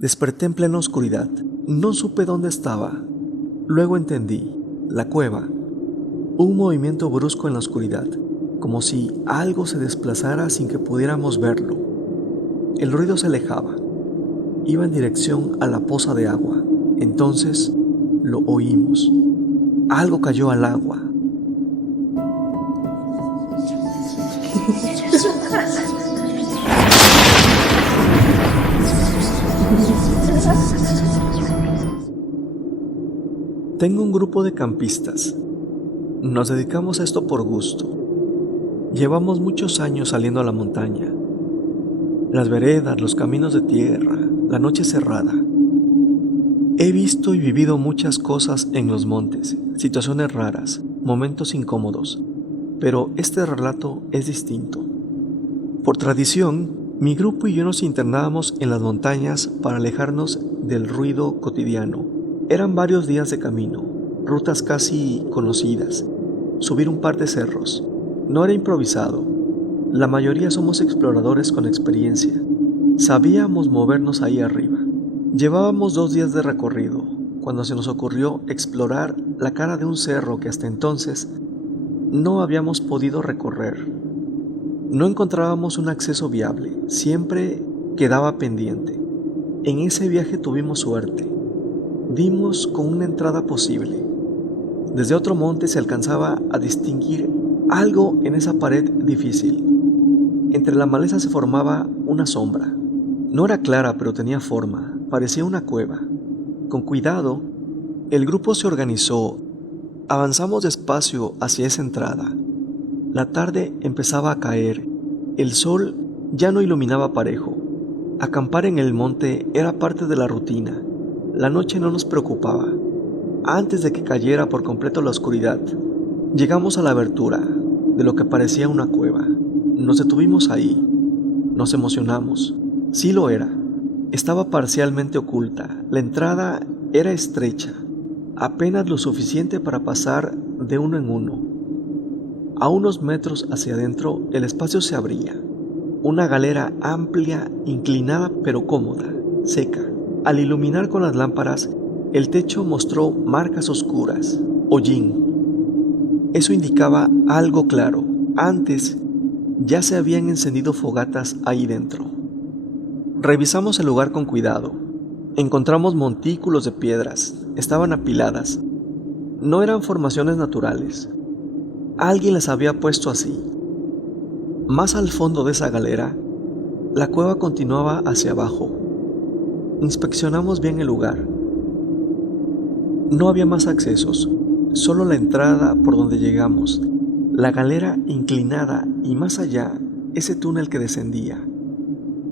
Desperté en plena oscuridad. No supe dónde estaba. Luego entendí. La cueva. Un movimiento brusco en la oscuridad, como si algo se desplazara sin que pudiéramos verlo. El ruido se alejaba. Iba en dirección a la poza de agua. Entonces lo oímos. Algo cayó al agua. Tengo un grupo de campistas. Nos dedicamos a esto por gusto. Llevamos muchos años saliendo a la montaña. Las veredas, los caminos de tierra, la noche cerrada. He visto y vivido muchas cosas en los montes, situaciones raras, momentos incómodos, pero este relato es distinto. Por tradición, mi grupo y yo nos internábamos en las montañas para alejarnos del ruido cotidiano. Eran varios días de camino, rutas casi conocidas, subir un par de cerros. No era improvisado. La mayoría somos exploradores con experiencia. Sabíamos movernos ahí arriba. Llevábamos 2 días de recorrido, cuando se nos ocurrió explorar la cara de un cerro que hasta entonces no habíamos podido recorrer. No encontrábamos un acceso viable, siempre quedaba pendiente. En ese viaje tuvimos suerte. Dimos con una entrada posible. Desde otro monte se alcanzaba a distinguir algo en esa pared difícil. Entre la maleza se formaba una sombra. No era clara, pero tenía forma. Parecía una cueva. Con cuidado, el grupo se organizó. Avanzamos despacio hacia esa entrada. La tarde empezaba a caer. El sol ya no iluminaba parejo. Acampar en el monte era parte de la rutina. La noche no nos preocupaba. Antes de que cayera por completo la oscuridad, llegamos a la abertura de lo que parecía una cueva. Nos detuvimos ahí. Nos emocionamos. Sí lo era. Estaba parcialmente oculta. La entrada era estrecha, apenas lo suficiente para pasar de uno en uno. A unos metros hacia adentro, el espacio se abría. Una galera amplia, inclinada pero cómoda, seca. Al iluminar con las lámparas, el techo mostró marcas oscuras, hollín. Eso indicaba algo claro. Antes ya se habían encendido fogatas ahí dentro. Revisamos el lugar con cuidado. Encontramos montículos de piedras. Estaban apiladas. No eran formaciones naturales. Alguien las había puesto así. Más al fondo de esa galera, la cueva continuaba hacia abajo. Inspeccionamos bien el lugar. No había más accesos, solo la entrada por donde llegamos, la galera inclinada y más allá, ese túnel que descendía.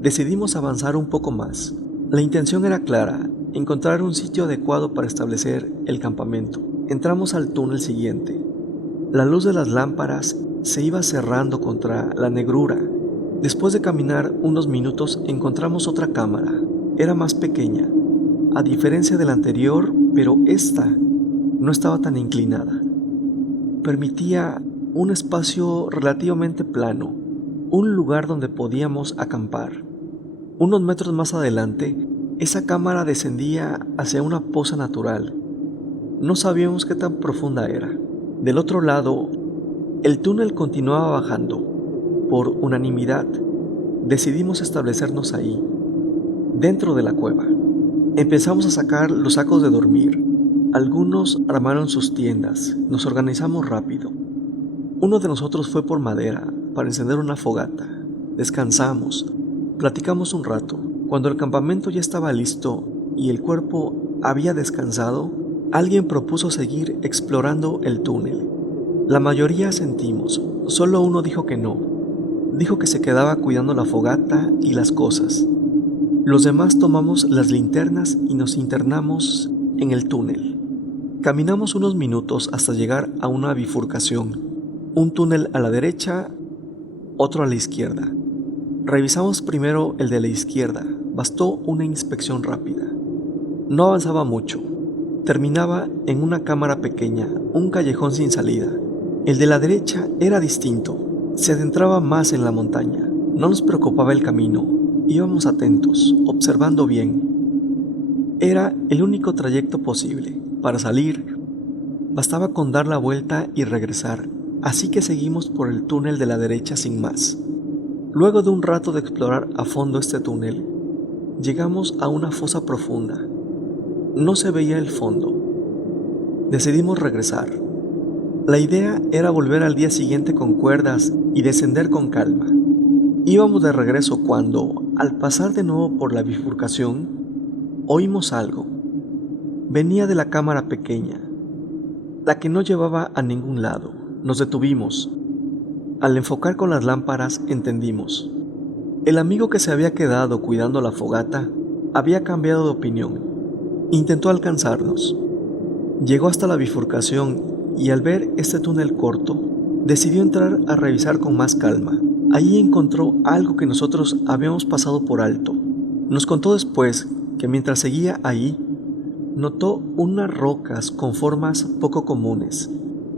Decidimos avanzar un poco más. La intención era clara, encontrar un sitio adecuado para establecer el campamento. Entramos al túnel siguiente. La luz de las lámparas se iba cerrando contra la negrura. Después de caminar unos minutos encontramos otra cámara. Era más pequeña, a diferencia de la anterior, pero esta no estaba tan inclinada. Permitía un espacio relativamente plano, un lugar donde podíamos acampar. Unos metros más adelante, esa cámara descendía hacia una poza natural. No sabíamos qué tan profunda era. Del otro lado, el túnel continuaba bajando. Por unanimidad, decidimos establecernos ahí, dentro de la cueva. Empezamos a sacar los sacos de dormir. Algunos armaron sus tiendas. Nos organizamos rápido. Uno de nosotros fue por madera para encender una fogata. Descansamos. Platicamos un rato. Cuando el campamento ya estaba listo y el cuerpo había descansado, alguien propuso seguir explorando el túnel. La mayoría asentimos. Solo uno dijo que no. Dijo que se quedaba cuidando la fogata y las cosas. Los demás tomamos las linternas y nos internamos en el túnel. Caminamos unos minutos hasta llegar a una bifurcación. Un túnel a la derecha, otro a la izquierda. Revisamos primero el de la izquierda. Bastó una inspección rápida. No avanzaba mucho. Terminaba en una cámara pequeña, un callejón sin salida. El de la derecha era distinto. Se adentraba más en la montaña. No nos preocupaba el camino. Íbamos atentos, observando bien. Era el único trayecto posible. Para salir, bastaba con dar la vuelta y regresar, así que seguimos por el túnel de la derecha sin más. Luego de un rato de explorar a fondo este túnel, llegamos a una fosa profunda. No se veía el fondo. Decidimos regresar. La idea era volver al día siguiente con cuerdas y descender con calma. Íbamos de regreso cuando, al pasar de nuevo por la bifurcación, oímos algo. Venía de la cámara pequeña, la que no llevaba a ningún lado. Nos detuvimos. Al enfocar con las lámparas entendimos. El amigo que se había quedado cuidando la fogata había cambiado de opinión. Intentó alcanzarnos. Llegó hasta la bifurcación y al ver este túnel corto, decidió entrar a revisar con más calma. Allí encontró algo que nosotros habíamos pasado por alto. Nos contó después que mientras seguía ahí, notó unas rocas con formas poco comunes.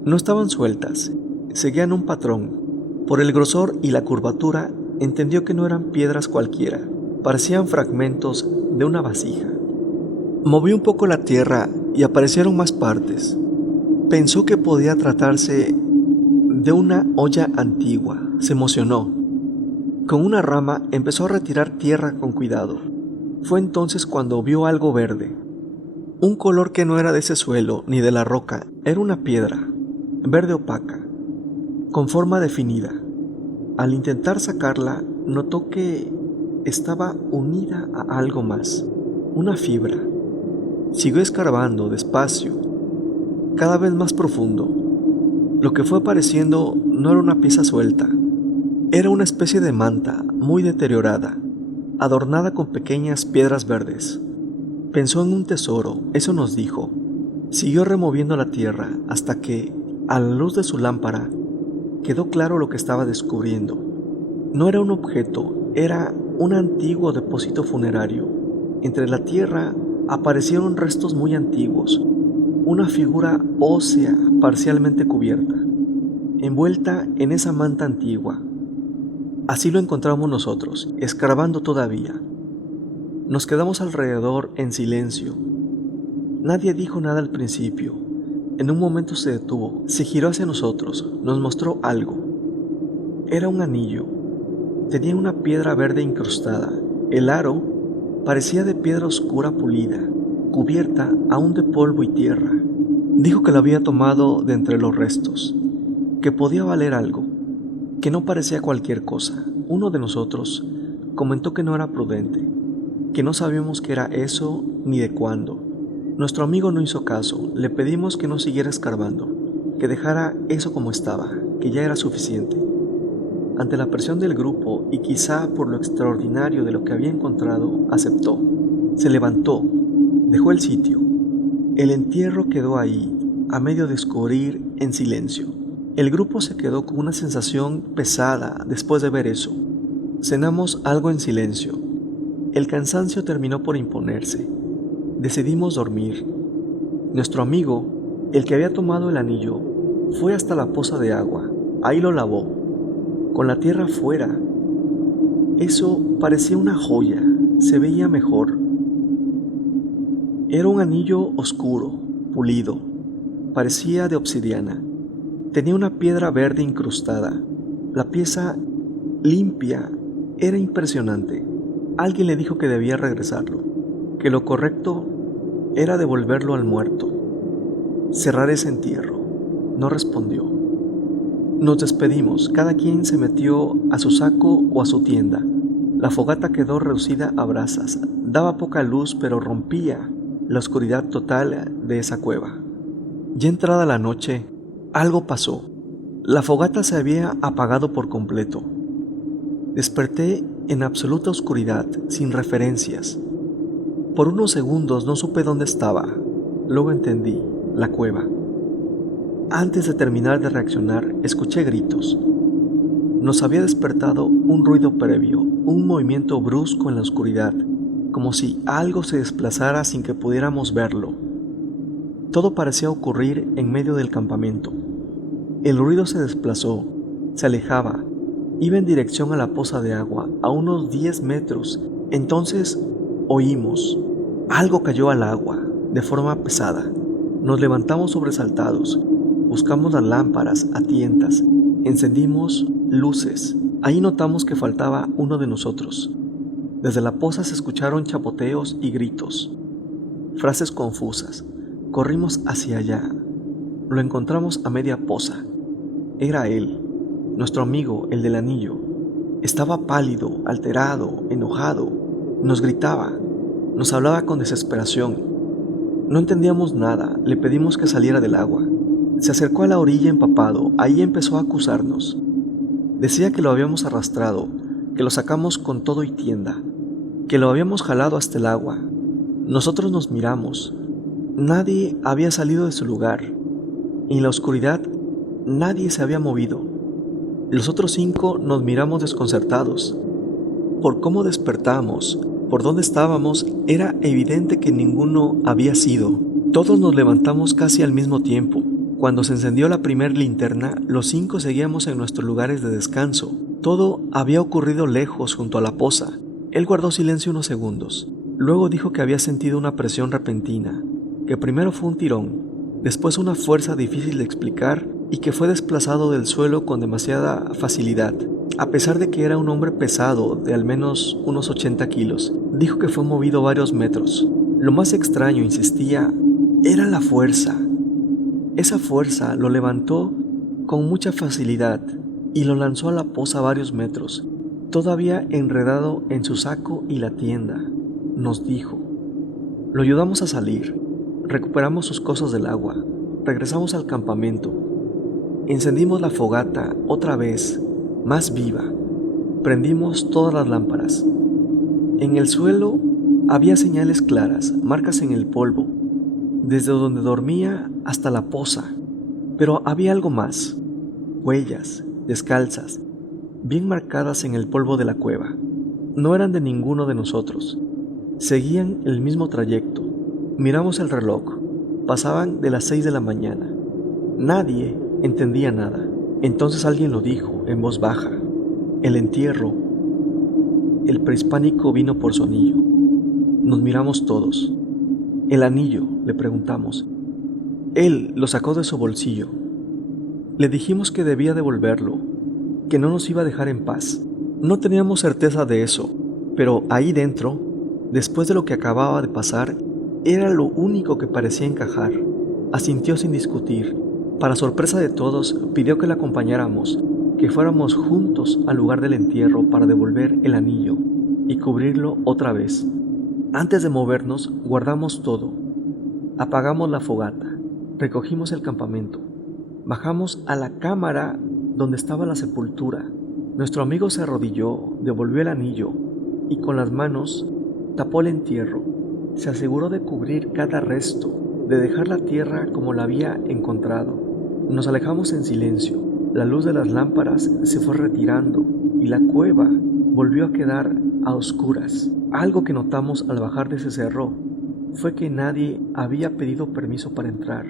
No estaban sueltas, seguían un patrón. Por el grosor y la curvatura, entendió que no eran piedras cualquiera, parecían fragmentos de una vasija. Movió un poco la tierra y aparecieron más partes. Pensó que podía tratarse de una olla antigua. Se emocionó. Con una rama empezó a retirar tierra con cuidado. Fue entonces cuando vio algo verde. Un color que no era de ese suelo ni de la roca, era una piedra, verde opaca, con forma definida. Al intentar sacarla, notó que estaba unida a algo más, una fibra. Siguió escarbando despacio, cada vez más profundo. Lo que fue apareciendo no era una pieza suelta, era una especie de manta muy deteriorada, adornada con pequeñas piedras verdes. Pensó en un tesoro, eso nos dijo. Siguió removiendo la tierra hasta que, a la luz de su lámpara, quedó claro lo que estaba descubriendo. No era un objeto, era un antiguo depósito funerario. Entre la tierra aparecieron restos muy antiguos, una figura ósea parcialmente cubierta, envuelta en esa manta antigua. Así lo encontramos nosotros, escarbando todavía. Nos quedamos alrededor en silencio. Nadie dijo nada al principio. En un momento se detuvo, se giró hacia nosotros, nos mostró algo. Era un anillo. Tenía una piedra verde incrustada. El aro parecía de piedra oscura pulida, cubierta aún de polvo y tierra. Dijo que lo había tomado de entre los restos, que podía valer algo, que no parecía cualquier cosa. Uno de nosotros comentó que no era prudente, que no sabíamos qué era eso ni de cuándo. Nuestro amigo no hizo caso, le pedimos que no siguiera escarbando, que dejara eso como estaba, que ya era suficiente. Ante la presión del grupo y quizá por lo extraordinario de lo que había encontrado, aceptó. Se levantó, dejó el sitio. El entierro quedó ahí, a medio descubrir, en silencio. El grupo se quedó con una sensación pesada después de ver eso. Cenamos algo en silencio. El cansancio terminó por imponerse. Decidimos dormir. Nuestro amigo, el que había tomado el anillo, fue hasta la poza de agua. Ahí lo lavó, con la tierra fuera. Eso parecía una joya, se veía mejor. Era un anillo oscuro, pulido, parecía de obsidiana. Tenía una piedra verde incrustada. La pieza limpia era impresionante. Alguien le dijo que debía regresarlo, que lo correcto era devolverlo al muerto, cerrar ese entierro. No respondió. Nos despedimos, cada quien se metió a su saco o a su tienda. La fogata quedó reducida a brasas, daba poca luz pero rompía la oscuridad total de esa cueva. Ya entrada la noche, algo pasó. La fogata se había apagado por completo. Desperté en absoluta oscuridad, sin referencias. Por unos segundos no supe dónde estaba. Luego entendí, la cueva. Antes de terminar de reaccionar, escuché gritos. Nos había despertado un ruido previo, un movimiento brusco en la oscuridad, como si algo se desplazara sin que pudiéramos verlo. Todo parecía ocurrir en medio del campamento. El ruido se desplazó, se alejaba, iba en dirección a la poza de agua, a unos 10 metros. Entonces oímos, Algo cayó al agua de forma pesada. Nos levantamos sobresaltados, buscamos las lámparas a tientas, encendimos luces. Ahí notamos que faltaba uno de nosotros. Desde la poza se escucharon chapoteos y gritos, frases confusas. Corrimos hacia allá. Lo encontramos a media poza. Era él, nuestro amigo, el del anillo. Estaba pálido, alterado, enojado. Nos gritaba, nos hablaba con desesperación. No entendíamos nada, le pedimos que saliera del agua. Se acercó a la orilla empapado, ahí empezó a acusarnos. Decía que lo habíamos arrastrado, que lo sacamos con todo y tienda, que lo habíamos jalado hasta el agua. Nosotros nos miramos. Nadie había salido de su lugar. En la oscuridad, nadie se había movido. Los otros 5 nos miramos desconcertados. Por cómo despertamos, por dónde estábamos, era evidente que ninguno había sido. Todos nos levantamos casi al mismo tiempo. Cuando se encendió la primer linterna, los 5 seguíamos en nuestros lugares de descanso. Todo había ocurrido lejos, junto a la poza. Él guardó silencio unos segundos. Luego dijo que había sentido una presión repentina, que primero fue un tirón, después una fuerza difícil de explicar y que fue desplazado del suelo con demasiada facilidad. A pesar de que era un hombre pesado de al menos unos 80 kilos, dijo que fue movido varios metros. Lo más extraño, insistía, era la fuerza. Esa fuerza lo levantó con mucha facilidad y lo lanzó a la poza varios metros, todavía enredado en su saco y la tienda. Nos dijo. Lo ayudamos a salir, recuperamos sus cosas del agua, regresamos al campamento, encendimos la fogata otra vez, más viva, prendimos todas las lámparas. En el suelo había señales claras, marcas en el polvo, desde donde dormía hasta la poza, pero había algo más, huellas descalzas, bien marcadas en el polvo de la cueva. No eran de ninguno de nosotros. Seguían el mismo trayecto. Miramos el reloj. Pasaban de las 6 de la mañana. Nadie entendía nada. Entonces alguien lo dijo en voz baja. El entierro. El prehispánico vino por su anillo. Nos miramos todos. El anillo, le preguntamos. Él lo sacó de su bolsillo. Le dijimos que debía devolverlo, que no nos iba a dejar en paz. No teníamos certeza de eso, pero ahí dentro, después de lo que acababa de pasar, era lo único que parecía encajar. Asintió sin discutir. Para sorpresa de todos, pidió que le acompañáramos, que fuéramos juntos al lugar del entierro para devolver el anillo y cubrirlo otra vez. Antes de movernos, guardamos todo. Apagamos la fogata, recogimos el campamento, bajamos a la cámara donde estaba la sepultura. Nuestro amigo se arrodilló, devolvió el anillo y con las manos tapó el entierro. Se aseguró de cubrir cada resto, de dejar la tierra como la había encontrado. Nos alejamos en silencio. La luz de las lámparas se fue retirando y la cueva volvió a quedar a oscuras. Algo que notamos al bajar de ese cerro fue que nadie había pedido permiso para entrar.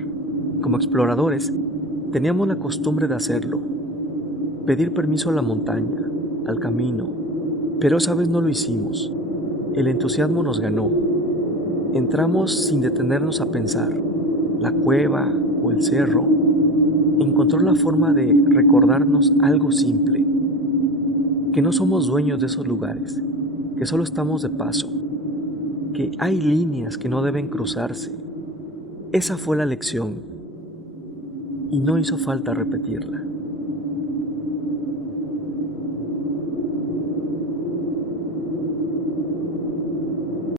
Como exploradores, teníamos la costumbre de hacerlo, pedir permiso a la montaña, al camino, pero esa vez no lo hicimos. El entusiasmo nos ganó. Entramos sin detenernos a pensar. La cueva o el cerro encontró la forma de recordarnos algo simple, que no somos dueños de esos lugares, que solo estamos de paso, que hay líneas que no deben cruzarse. Esa fue la lección y no hizo falta repetirla.